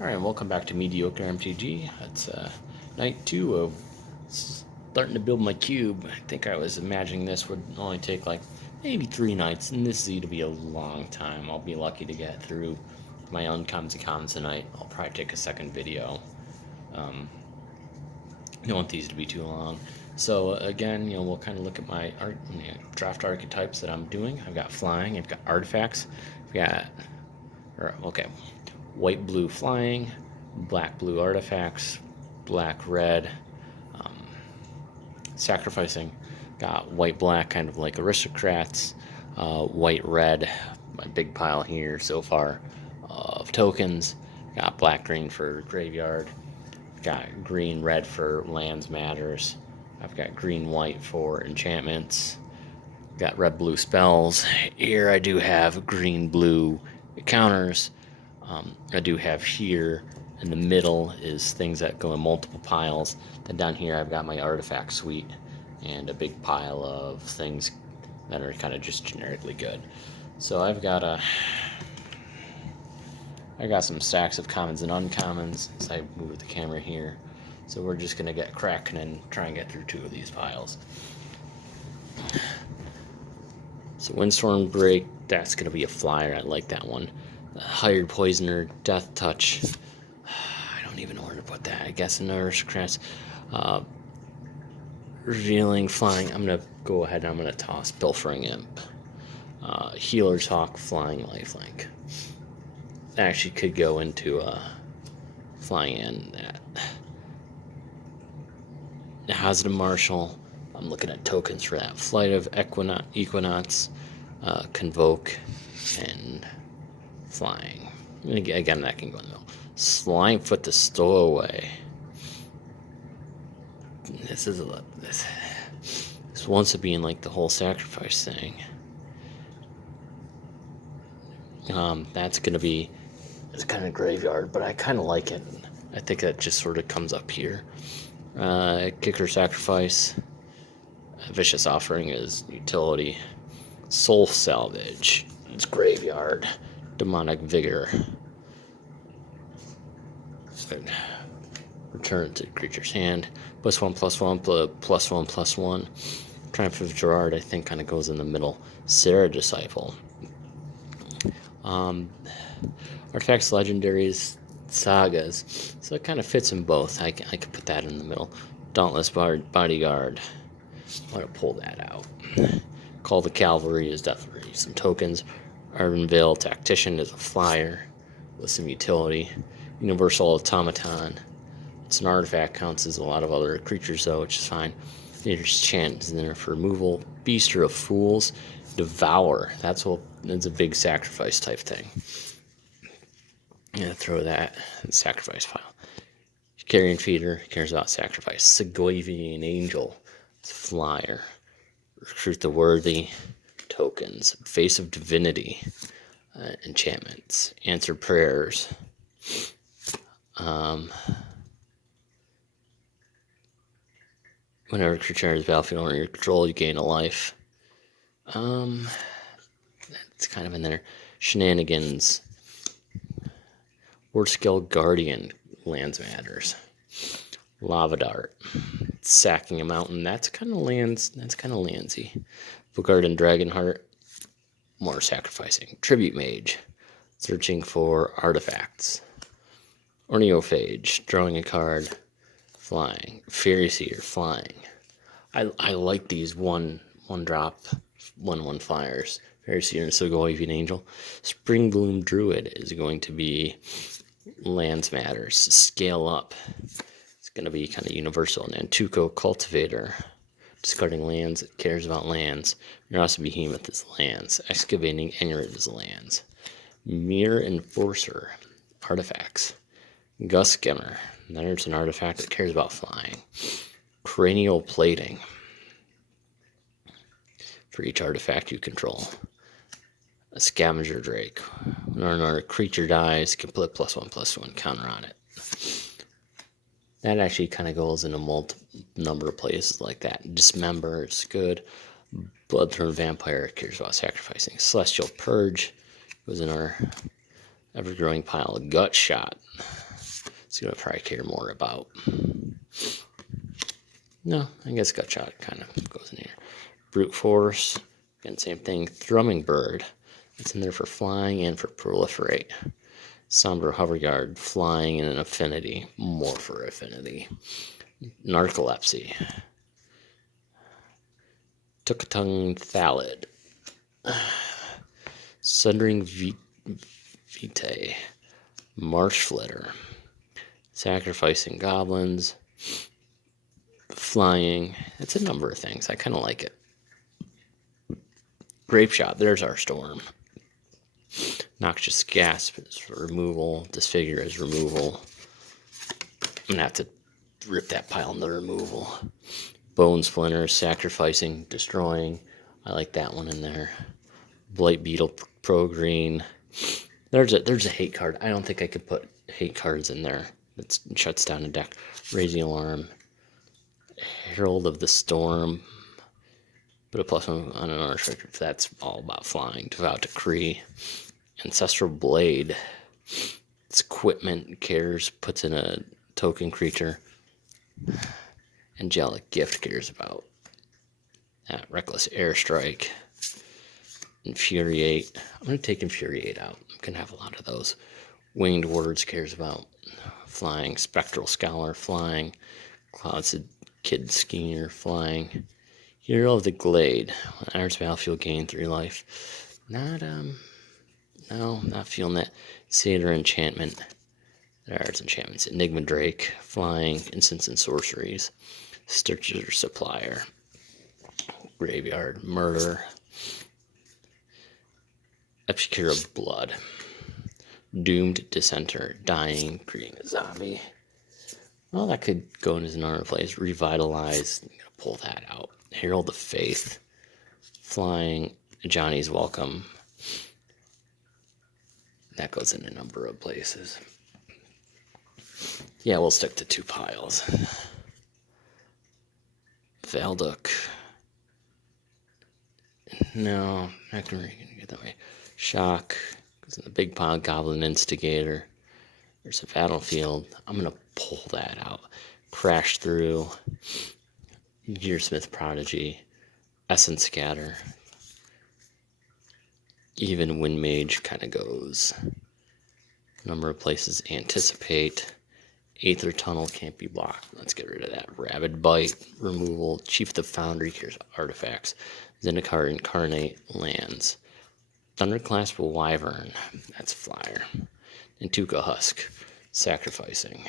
Alright, welcome back to Mediocre MTG. It's night 2 of starting to build my cube. I think I was imagining this would only take like maybe 3 nights, and this is going to be a long time. I'll be lucky to get through my uncommons and commons tonight. I'll probably take a second video. I don't want these to be too long. So again, we'll kind of look at my draft archetypes that I'm doing. I've got flying, I've got artifacts, white, blue flying, black, blue artifacts, black, red, sacrificing. Got white, black, kind of like aristocrats, white, red, my big pile here so far of tokens. Got black, green for graveyard. Got green, red for lands matters. I've got green, white for enchantments. Got red, blue spells. Here I do have green, blue counters. I do have here in the middle is things that go in multiple piles. Then down here I've got my artifact suite and a big pile of things that are kind of just generically good. So I got some stacks of commons and uncommons as I move the camera here. So we're just gonna get cracking and try and get through 2 of these piles. So Windstorm Break, that's gonna be a flyer. I like that one. Hired Poisoner, Death Touch. I don't even know where to put that. I guess in aristocrats. Revealing Flying. I'm gonna go ahead and I'm gonna toss Pilfering Imp. Healer's Hawk, Flying Lifelink. Actually could go into flying in that. Hazard Marshal. I'm looking at tokens for that. Flight of Equinox, Convoke, and flying. Again, that can go in the middle. Slimefoot the Stowaway. This wants to be in like the whole sacrifice thing. That's gonna be, it's kind of graveyard, but I kind of like it. I think that just sort of comes up here. Kicker Sacrifice. Vicious Offering is utility. Soul Salvage. It's graveyard. Demonic Vigor. Return to creature's hand. +1/+1/+1/+1. Triumph of Gerard, I think, kind of goes in the middle. Sarah Disciple. Artifacts, Legendaries, Sagas. So it kind of fits in both. I could put that in the middle. Dauntless Bodyguard. I want to pull that out. Call the Cavalry is definitely some tokens. Ardenvale Tactician is a flyer with some utility. Universal Automaton. It's an artifact, counts as a lot of other creatures though, which is fine. There's Chant in there for removal. Beaster of Fools. Devour. That's a big sacrifice type thing. Yeah, throw that in the sacrifice pile. Carrion Feeder cares about sacrifice. Segovian Angel. It's flyer. Recruit the Worthy. Tokens. Face of Divinity. Enchantments. Answer Prayers. Whenever a creature enters the battlefield under your control, you gain a life. It's kind of in there. Shenanigans. Wordskill Guardian. Lands matters. Lava Dart. Sacking a mountain. That's kind of landsy. Bookard and Dragonheart. More sacrificing. Tribute Mage. Searching for artifacts. Orneophage. Drawing a card. Flying. Fairy Seer. Flying. I like these one drop 1/1 flyers. Fairy Seer and Segovian Angel. Spring Bloom Druid is going to be lands matters. Scale up. It's going to be kind of universal. Nantuko Cultivator. Discarding lands. It cares about lands. Mirasa Behemoth is lands. Excavating Anurid is lands. Mirror Enforcer. Artifacts. Gust Skimmer. There's an artifact that cares about flying. Cranial Plating. For each artifact you control. A Scavenger Drake. When a creature dies, you can put +1/+1 counter on it. That actually kind of goes in a number of places like that. Dismember is good. Bloodthorn Vampire cares about sacrificing. Celestial Purge goes in our ever-growing pile. Gut Shot. It's going to probably care more about. No, I guess Gutshot kind of goes in here. Brute Force, again, same thing. Thrumming Bird, it's in there for flying and for proliferate. Somber Hoverguard, flying and an affinity, more for affinity. Narcolepsy. Tukatung Thalid. Sundering Vitae. Marsh Flitter. Sacrificing Goblins. Flying. It's a number of things. I kind of like it. Grape Shot. There's our storm. Noxious Gasp is removal. Disfigure is removal. I'm going to have to rip that pile into removal. Bone Splinter. Sacrificing. Destroying. I like that one in there. Blight Beetle Pro Green. There's a hate card. I don't think I could put hate cards in there. It shuts down a deck. Raising Alarm. Herald of the Storm. Put a +1 on an artifact if that's all about flying. Devout Decree. Ancestral Blade. It's equipment. Cares. Puts in a token creature. Angelic Gift cares about. Reckless Airstrike. Infuriate. I'm going to take Infuriate out. I'm going to have a lot of those. Winged Words cares about. Flying. Spectral Scholar. Flying. Clouded Kid Skier. Flying. Hero of the Glade. When enters battlefield, gain 3 life. No, not feeling that. Satyr Enchantment. There are its enchantments. Enigma Drake. Flying. Instants and Sorceries. Stitcher Supplier. Graveyard. Murder. Epicure of Blood. Doomed Dissenter. Dying. Creating a zombie. Well, that could go into another place. Revitalize. I'm going to pull that out. Herald of Faith. Flying. Johnny's Welcome. That goes in a number of places. Yeah, we'll stick to 2 piles. Valduk. No, not going to get that way. Shock. Goes in the big pile. Goblin Instigator. There's a battlefield. I'm going to pull that out. Crash Through. Gearsmith Prodigy. Essence Scatter. Even Wind Mage kind of goes. Number of places. Anticipate. Aether Tunnel can't be blocked. Let's get rid of that. Rabid Bite. Removal. Chief of the Foundry. Here's artifacts. Zendikar Incarnate. Lands. Thunderclasp Wyvern. That's flyer. And Tuka Husk. Sacrificing.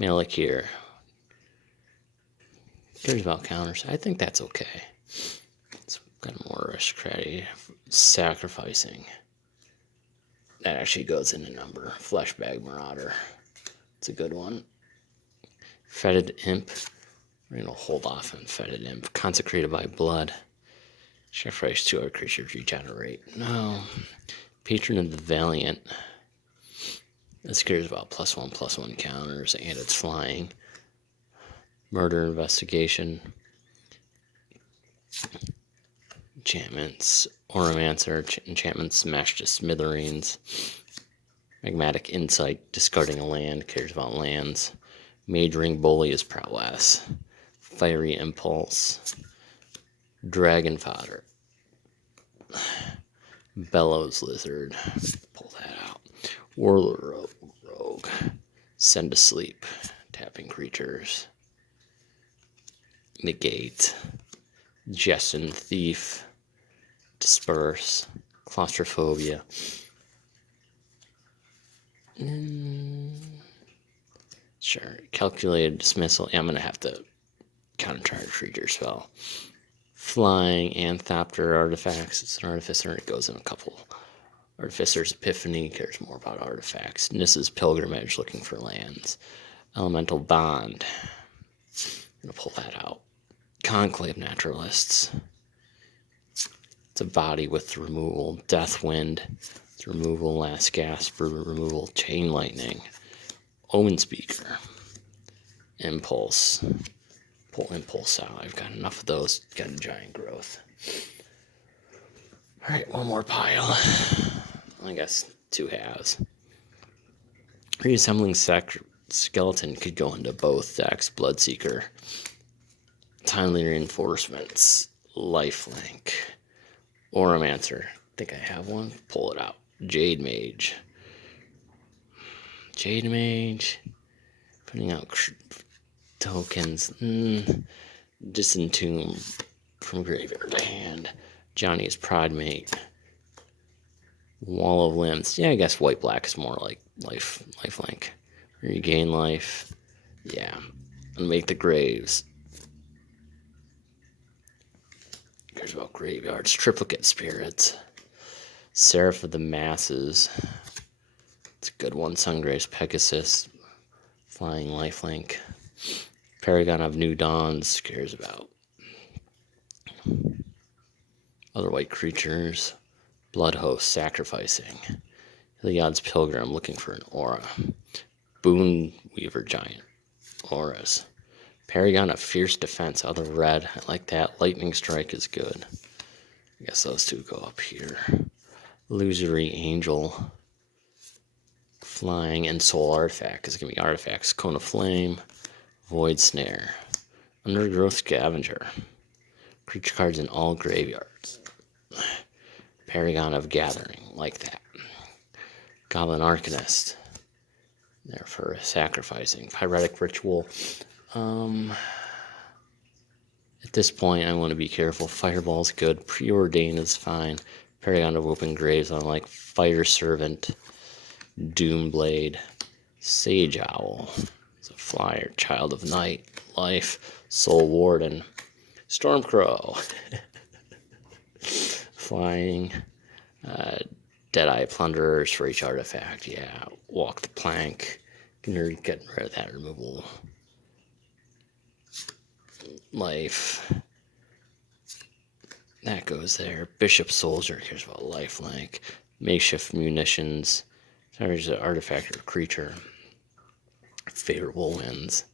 Malakir. Cares about counters. I think that's okay. It's got more aristocracy. Sacrificing. That actually goes in a number. Fleshbag Marauder. It's a good one. Fetid Imp. We're going to hold off on Fetid Imp. Consecrated by Blood. Sacrifice 2 other creatures regenerate. No. Patron of the Valiant. This cares about +1/+1 counters and it's flying. Murder Investigation. Enchantments. Oromancer. Enchantments smashed to smithereens. Magmatic Insight. Discarding a land. Cares about lands. Mage Ring Bully's Prowess. Fiery Impulse. Dragon Fodder. Bellows Lizard. Pull that out. Warlord Rogue. Send to Sleep. Tapping creatures. Negate. Jessen Thief. Disperse. Claustrophobia. Sure. Calculated Dismissal. Yeah, I'm going to have to countercharge creature spell. Flying Anthopter Artifacts. It's an Artificer. It goes in a couple. Artificer's Epiphany cares more about artifacts. Nissa's Pilgrimage looking for lands. Elemental Bond. I'm going to pull that out. Conclave Naturalists. It's a body with removal. Deathwind. It's removal. Last Gasp for removal. Chain Lightning. Omen Speaker. Impulse. Pull Impulse out. I've got enough of those. Got a giant growth. Alright, one more pile. I guess two halves. Reassembling skeleton could go into both decks. Bloodseeker, timely reinforcements, lifelink, Oromancer. I think I have one. Pull it out. Jade Mage. Putting out tokens. Disentomb from graveyard to hand. Johnny's Pride Mate. Wall of Limbs. Yeah, I guess white-black is more like lifelink. Regain life. Yeah. And make the graves. Cares about graveyards. Triplicate Spirits. Seraph of the Masses. It's a good one. Sungrace Pegasus. Flying lifelink. Paragon of New Dawns. Cares about other white creatures. Blood Host. Sacrificing. Iliad's Pilgrim. Looking for an aura. Boon Weaver Giant. Auras. Paragon of Fierce Defense. Other red. I like that. Lightning Strike is good. I guess those two go up here. Illusory Angel. Flying and Soul Artifact. It's going to be artifacts. Cone of Flame. Void Snare. Undergrowth Scavenger. Creature cards in all graveyards. Paragon of Gathering. Like that. Goblin Arcanist. There for sacrificing. Pyretic Ritual. At this point, I want to be careful. Fireball's good. Preordain is fine. Paragon of Open Graves. I like Fire Servant. Doomblade. Sage Owl. It's a flyer. Child of Night. Life. Soul Warden. Stormcrow. Flying. Deadeye Plunderers for each artifact. Yeah. Walk the Plank. Getting rid of that removal. Life. That goes there. Bishop Soldier cares about lifelink. Makeshift Munitions. There's an artifact or creature. Favorable Winds.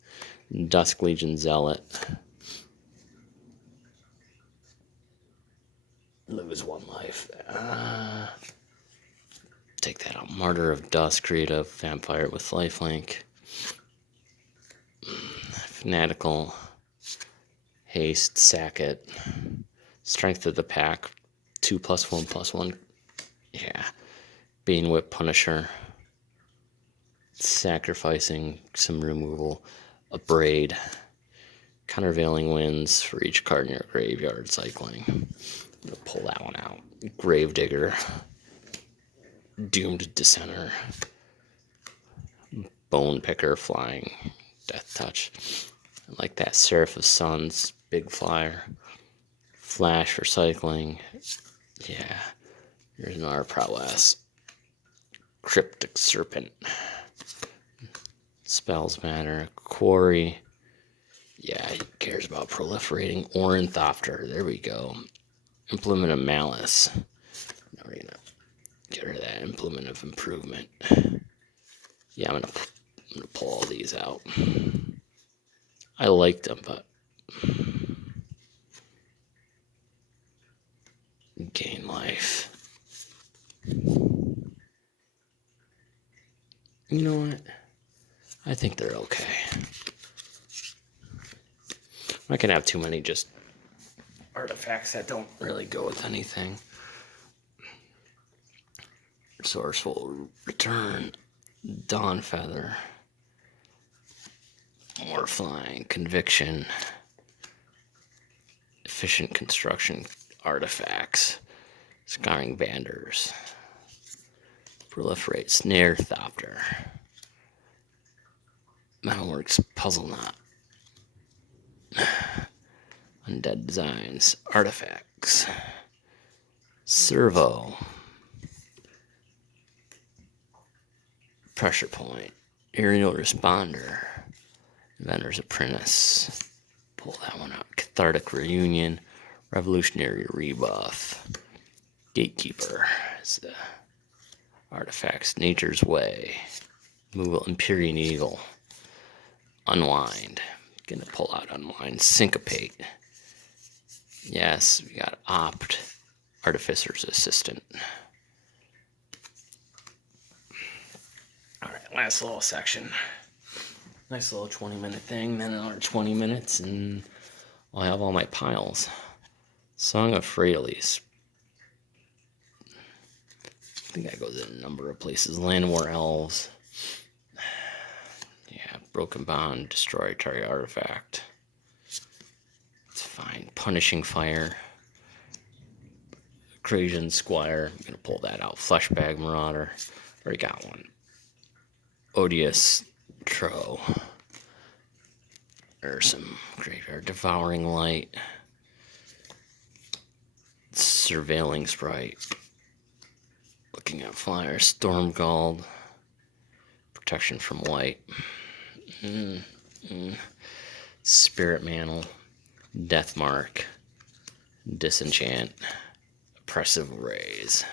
Dusk Legion Zealot. Lose one life. Take that out. Martyr of Dusk. Create a vampire with lifelink. Fanatical. Haste. Sack it. Strength of the Pack. 2+1/+1. Yeah. Bane Whip Punisher. Sacrificing some removal. A Braid. Countervailing Winds for each card in your graveyard. Cycling. I'm going to pull that one out. Gravedigger. Doomed Dissenter. Bone Picker. Flying. Death Touch. I like that. Seraph of Suns. Big flyer. Flash for cycling. Yeah. Here's another prowess. Cryptic Serpent. Spells Matter. Quarry. Yeah, he cares about proliferating. Ornithopter. There we go. Implement of Malice. Now we're going to get rid of that. Implement of Improvement. Yeah, I'm gonna pull all these out. I liked them, but gain life. You know what? I think they're okay. I can have too many just artifacts that don't really go with anything. Resourceful Return. Dawn Feather. More Flying. Conviction. Efficient Construction Artifacts. Scarring Banders. Proliferate. Snare Thopter. Metalworks Puzzle Knot. Undead Designs. Artifacts. Servo. Pressure Point. Aerial Responder. Inventor's Apprentice. Pull that one out. Cathartic Reunion. Revolutionary Rebuff. Gatekeeper. It's the artifacts. Nature's Way. Removal. Empyrean Eagle. Unwind. Gonna pull out Unwind. Syncopate. Yes, we got Opt. Artificer's Assistant. last little section. Nice little 20-minute thing, then another 20 minutes, and I'll have all my piles. Song of Fraley's. I think that goes in a number of places. Land War Elves. Yeah, Broken Bond, Destroy Target Artifact. It's fine. Punishing Fire. Crazian Squire. I'm going to pull that out. Fleshbag Marauder. Already got one. Odious Tro. There's some graveyard. Devouring Light. Surveilling Sprite. Looking at flyers. Stormgald. Protection from White. Spirit Mantle. Deathmark. Disenchant. Oppressive Rays.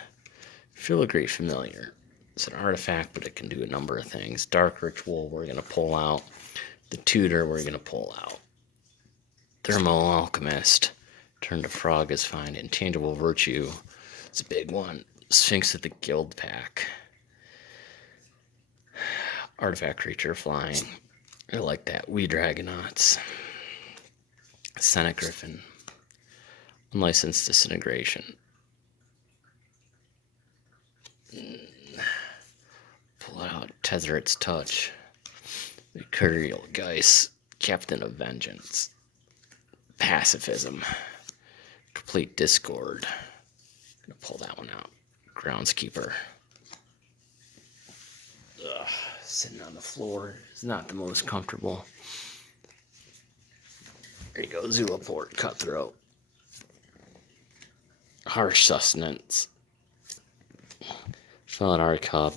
Filigree Familiar. It's an artifact, but it can do a number of things. Dark Ritual, we're going to pull out. The Tutor, we're going to pull out. Thermo Alchemist. Turn to Frog is fine. Intangible Virtue. It's a big one. Sphinx of the Guild Pack. Artifact Creature Flying. I like that. We Dragonauts. Senate Griffin. Unlicensed Disintegration. Pull out Tezzeret's Touch. Mercurial Geist. Captain of Vengeance. Pacifism. Complete Discord. I'm gonna pull that one out. Groundskeeper. Ugh, sitting on the floor is not the most comfortable. There you go. Zulaport. Cutthroat. Harsh Sustenance. Felidar Cup.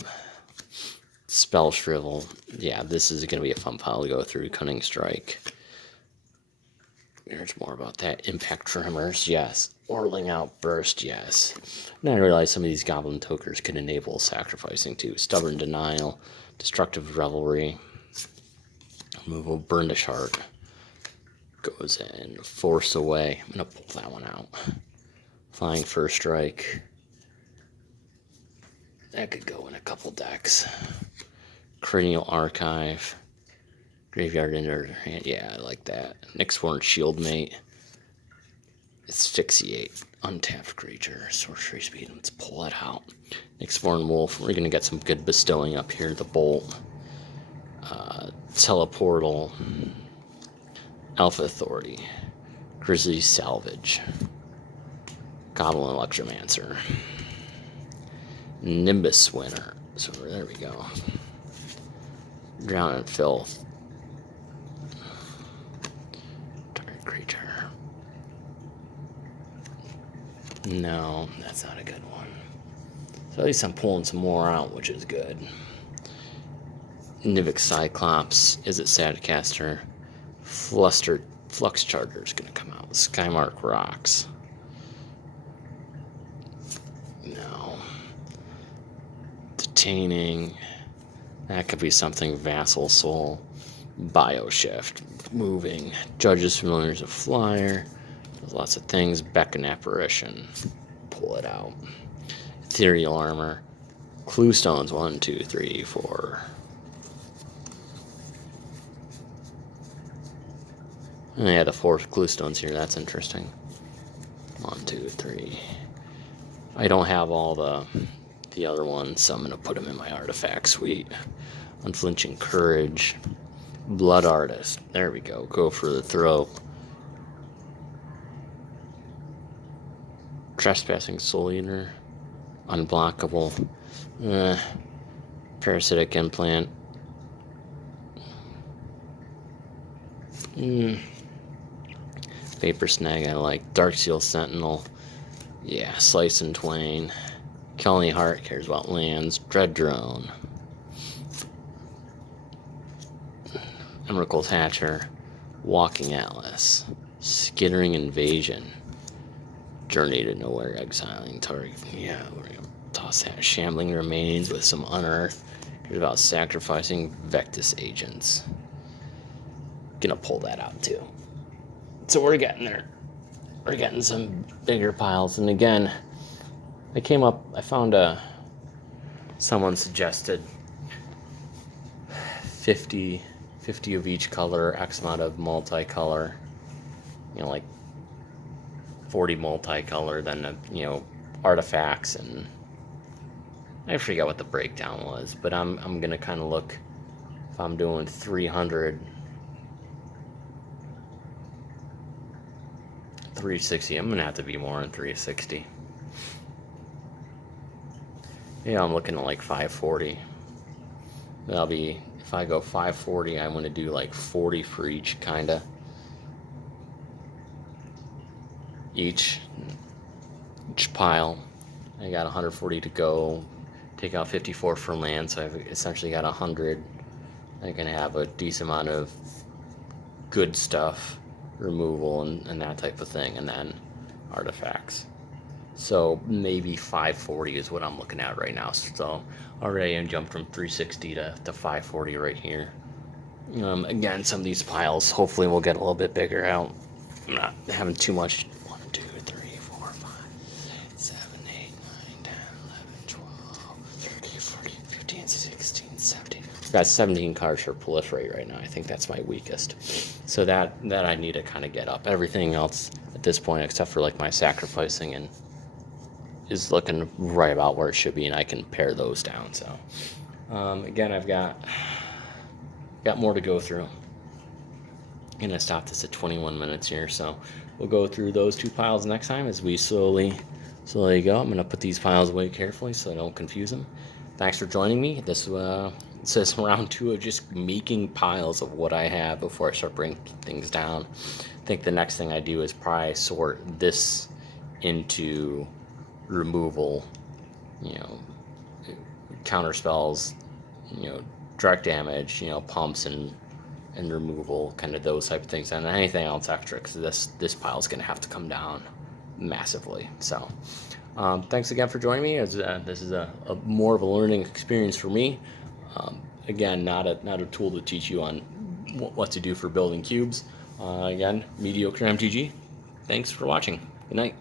Spell Shrivel. Yeah, this is going to be a fun pile to go through. Cunning Strike. There's more about that. Impact Tremors, yes. Orling Outburst, yes. And I realize some of these Goblin Tokers can enable sacrificing too. Stubborn Denial. Destructive Revelry. Removal. Burnish Heart. Goes in. Force Away. I'm going to pull that one out. Flying First Strike. That could go in a couple decks. Cranial Archive. Graveyard Ender Hand. Yeah, I like that. Nyxborn Shieldmate. Asphyxiate. Untapped creature. Sorcery Speed. Let's pull that out. Nyxborn Wolf. We're going to get some good bestowing up here. The Bolt. Teleportal. Alpha Authority. Grizzly Salvage. Goblin Electromancer. Nimbus Winner. So there we go. Drown in Filth. Target creature. No, that's not a good one. So at least I'm pulling some more out, which is good. Nivik Cyclops. Is it Sadcaster? Flux Charger is going to come out. Skymark Rocks. No. Detaining. That could be something. Vassal Soul. Bioshift. Moving. Judge's Familiar's a flyer. There's lots of things. Beckon Apparition. Pull it out. Ethereal Armor. Clue Stones. 1, 2, 3, 4. Yeah, the 4 Clue Stones here. That's interesting. 1, 2, 3. I don't have all the other ones, so I'm going to put them in my artifact suite. Unflinching Courage. Blood Artist. There we go. Go for the throw. Trespassing Soul Eater. Unblockable. Parasitic Implant. Vapor Snag I like. Darkseal Sentinel. Yeah, Slice and Twain. Kelly Hart cares about lands. Dread Drone. Emrakul Hatcher. Walking Atlas. Skittering Invasion. Journey to Nowhere, exiling target. Yeah, we're going to toss that. Shambling Remains with some Unearth. Cares about sacrificing Vectis Agents. Gonna pull that out too. So we're getting there. We're getting some bigger piles. And again, I found someone suggested 50 of each color, X amount of multicolor, like 40 multicolor, then artifacts, and I forget what the breakdown was, but I'm gonna kind of look if I'm doing 300, 360. I'm gonna have to be more than 360. Yeah, I'm looking at like 540. That'll be, if I go 540, I want to do like 40 for each kinda. Each pile. I got 140 to go. Take out 54 for land, so I've essentially got 100. I'm gonna have a decent amount of good stuff, removal and that type of thing, and then artifacts. So maybe 540 is what I'm looking at right now. So already I jumped from 360 to 540 right here. Again, some of these piles hopefully will get a little bit bigger out. I'm not having too much. 1, 2, 3, 4, 5, 6, 7, 8, 9, 10, 11, 12, 13, 14, 15, 16, 17. I've got 17 cards for proliferate right now. I think that's my weakest. So that I need to kind of get up. Everything else at this point, except for like my sacrificing, and is looking right about where it should be, and I can pare those down. So again, I've got more to go through. I'm gonna stop this at 21 minutes here, so we'll go through those two piles next time as we slowly go. I'm gonna put these piles away carefully so I don't confuse them. Thanks for joining me. This is round 2 of just making piles of what I have before I start breaking things down. I think the next thing I do is probably sort this into removal, counter spells, direct damage, pumps and removal, kind of those type of things, and anything else extra, because this pile is going to have to come down massively. So thanks again for joining me, as this is a more of a learning experience for me. Again, not a tool to teach you on what to do for building cubes. Again, Mediocre MTG. Thanks for watching. Good night.